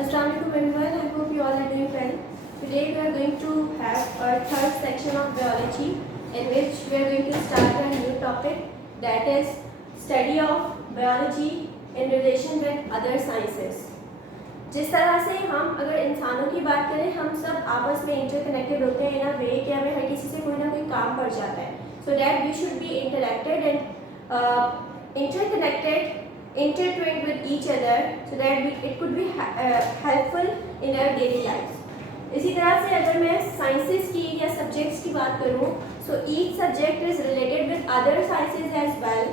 Assalamualaikum everyone, I hope you all are doing well. Today we are going to have our third section of biology in which we are going to start a new topic, that is study of biology in relation with other sciences. जिस तरह से हम अगर इंसानों की बात करें, हम सब आपस में इंटरकनेक्टेड होते हैं इन अ वे कि हमें हर किसी से कोई ना कोई काम पड़ जाता है. So that we should be interacted and interconnected, intertwined with each other so that it could be helpful in our daily lives. इसी तरह से अगर मैं साइंसेस की या सब्जेक्ट्स की बात करूँ, so each subject is related with other sciences as well.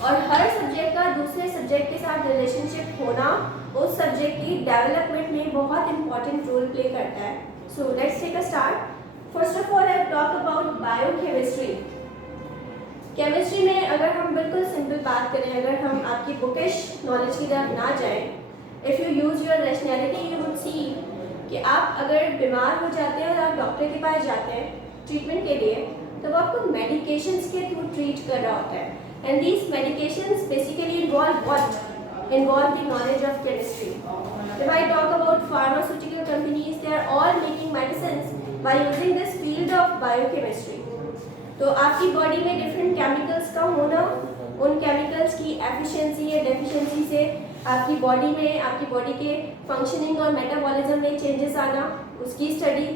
और हर सब्जेक्ट का दूसरे सब्जेक्ट के साथ रिलेशनशिप होना उस सब्जेक्ट की डेवलपमेंट में बहुत इंपॉर्टेंट रोल प्ले करता है. So let's take a start. First of all I talk about biochemistry. Chemistry में अगर हम बिल्कुल सिंपल बात करें, अगर हम आपकी बुकिश नॉलेज की तरफ ना जाएं, if you use your rationality you would see कि आप अगर बीमार हो जाते हैं और आप डॉक्टर के पास जाते हैं ट्रीटमेंट के लिए, तो वो आपको मेडिकेशंस के थ्रू ट्रीट कर रहा होता है. And these medications basically involve the knowledge of chemistry. If I talk about pharmaceutical companies, they are all making medicines by using this field of biochemistry. तो आपकी बॉडी में डिफरेंट केमिकल्स का होना, उन केमिकल्स की एफिशिएंसी या deficiency से आपकी बॉडी में, आपकी बॉडी के फंक्शनिंग और मेटाबॉलिज्म में चेंजेस आना, उसकी स्टडी.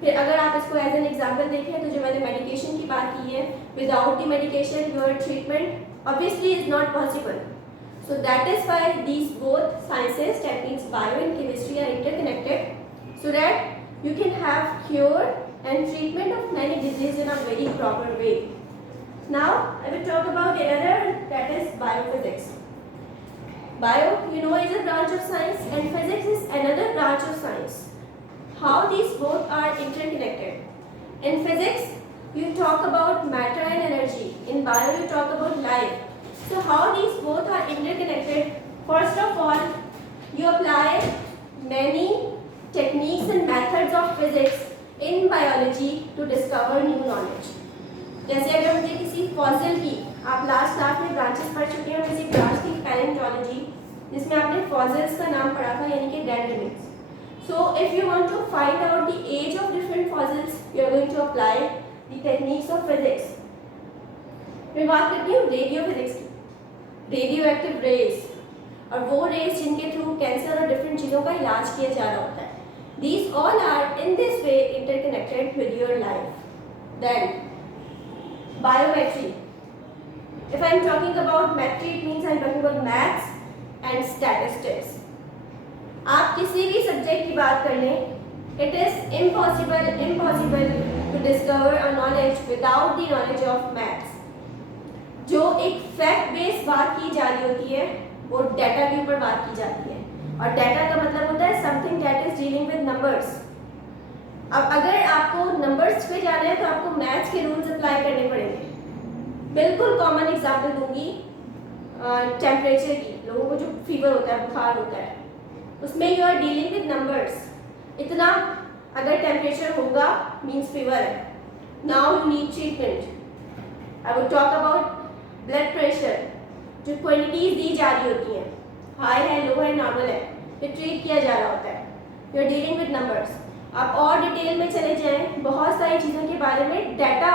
फिर अगर आप इसको एज एन एग्जांपल देखें तो जो मैंने मेडिकेशन की बात की है, without the medication your treatment obviously is not possible. So that is why these both sciences, that means bio and chemistry, are interconnected so that you can have cure and treatment of many diseases in a very proper way. Now I will talk about another, that is biophysics. Bio, you know, is a branch of science and physics is another branch of science. How these both are interconnected. In physics you talk about matter and energy. In bio you talk about life. So how these both are interconnected? First of all, you apply many techniques and methods of physics in biology to discover new knowledge. जैसे अगर मुझे किसी fossil की, आप last class में branches पढ़ चुके हैं, किसी ब्रांच की पैलेंटोलॉजी जिसमें आपने फॉसिल्स का नाम पढ़ा था, यानी कि dead remains. So if you want to find out the age of different fossils, you are going to apply the techniques of physics. मैं बात करती हूँ रेडियो फिजिक्स की. रेडियो एक्टिव रेज और वो रेज जिनके थ्रू कैंसर और different चीज़ों का इलाज किया जा रहा होता है. These all are in this way interconnected with your life. Then biometry. If I am talking about metry, it means I am talking about maths and statistics. आप किसी भी सब्जेक्ट की बात कर लें, it is impossible to discover a knowledge without the knowledge of maths. जो एक fact based बात की जा रही होती है वो डाटा के ऊपर बात की जाती है, और डाटा का मतलब होता है something that is dealing with numbers. अब अगर आपको नंबर्स पे जाना है तो आपको मैथ्स के रूल्स अप्लाई करने पड़ेंगे. बिल्कुल कॉमन एग्जांपल दूंगी टेम्परेचर की. लोगों को जो फीवर होता है, बुखार होता है, उसमें you are dealing with numbers. इतना अगर टेम्परेचर होगा मीन्स फीवर है. Now you need treatment. I would talk about blood pressure. जो क्वांटिटीज दी जा रही होती हैं, हाई है, लो है, नॉर्मल है, ये ट्रीट किया जा रहा होता है. You are dealing with numbers. आप और डिटेल में चले जाएं, बहुत सारी चीज़ों के बारे में डाटा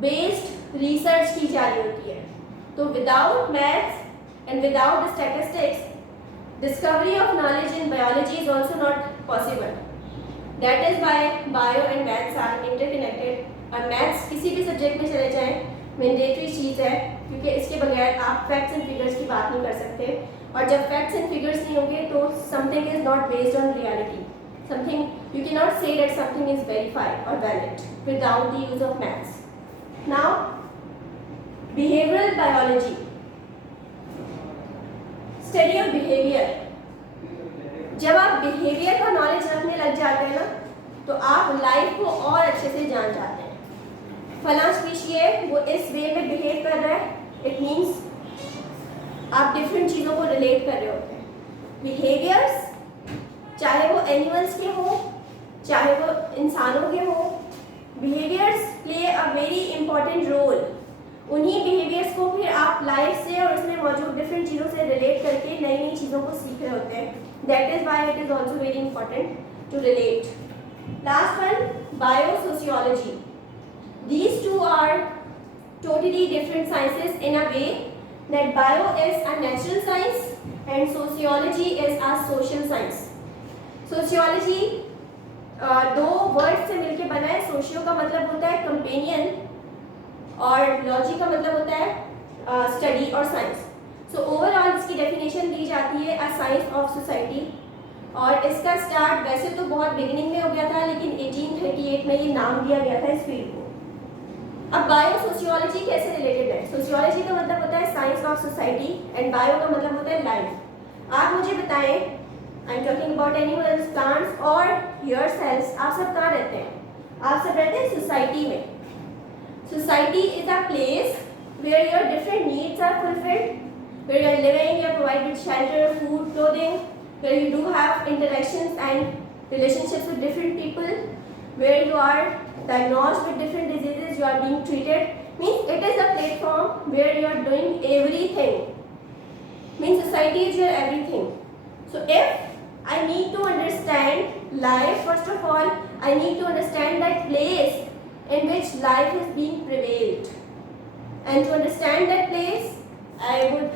बेस्ड रिसर्च की जा रही होती है. तो without maths and without statistics discovery of knowledge in biology is also not possible. That is why bio and maths are interconnected. और मैथ्स किसी भी सब्जेक्ट में चले जाएं मैंडेटरी चीज़ है, क्योंकि इसके बगैर आप फैक्ट्स एंड फिगर्स की बात नहीं कर सकते. और जब फैक्ट्स एंड फिगर्स नहीं होंगे तो something is not based on reality. Something you can not say that something is verified और valid without the use of maths. Now behavioural biology, study of behaviour. जब आप बिहेवियर का knowledge रखने लग जाते हैं ना, तो आप लाइफ को और अच्छे से जान जाते हैं. फलां स्पीशी है, वो इस वे में बिहेव कर रहा है, इट मीन्स आप डिफरेंट चीज़ों को रिलेट कर रहे होते हैं. बिहेवियर्स चाहे वो एनिमल्स के हों, चाहे वो इंसानों के हों, behaviours play a very important role. उन्हीं बिहेवियर्स को फिर आप लाइफ से और उसमें मौजूद डिफरेंट चीज़ों से रिलेट करके नई नई चीज़ों को सीख रहे होते हैं. That is why it is also very important to relate. Last one, biosociology. These two are totally different sciences in a way that bio is a natural science and sociology is a social science. Sociology दो word से मिलके बना है. Socio का मतलब होता है companion और लॉजी का मतलब होता है स्टडी और साइंस. सो ओवरऑल इसकी डेफिनेशन दी जाती है अ साइंस ऑफ सोसाइटी. और इसका स्टार्ट वैसे तो बहुत बिगिनिंग में हो गया था, लेकिन 1838 में ये नाम दिया गया था इस फील्ड को. अब बायो सोशियोलॉजी कैसे रिलेटेड है? सोशियोलॉजी का मतलब होता है science of society and bio का मतलब होता है लाइफ. आप मुझे बताएं, आई am talking about animals, plants और योरसेल्व्स, आप सब कहाँ रहते हैं? आप सब रहते हैं सोसाइटी में. Society is a place where your different needs are fulfilled, where you are living, you are provided with shelter, food, clothing, where you do have interactions and relationships with different people, where you are diagnosed with different diseases, you are being treated. Means it is a platform where you are doing everything. Means society is your everything. So if I need to understand life, first of all, I need to understand that place in which life is being prevailed. And to understand that place, I would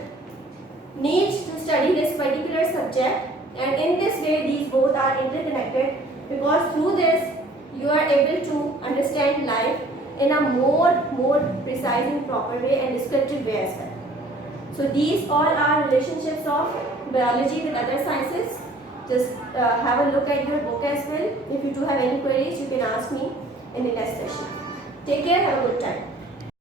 need to study this particular subject. And in this way, these both are interconnected, because through this, you are able to understand life in a more precise and proper way and descriptive way as well. So these all are relationships of biology with other sciences. Just have a look at your book as well. If you do have any queries, you can ask me in the next session. Take care. Have a good time.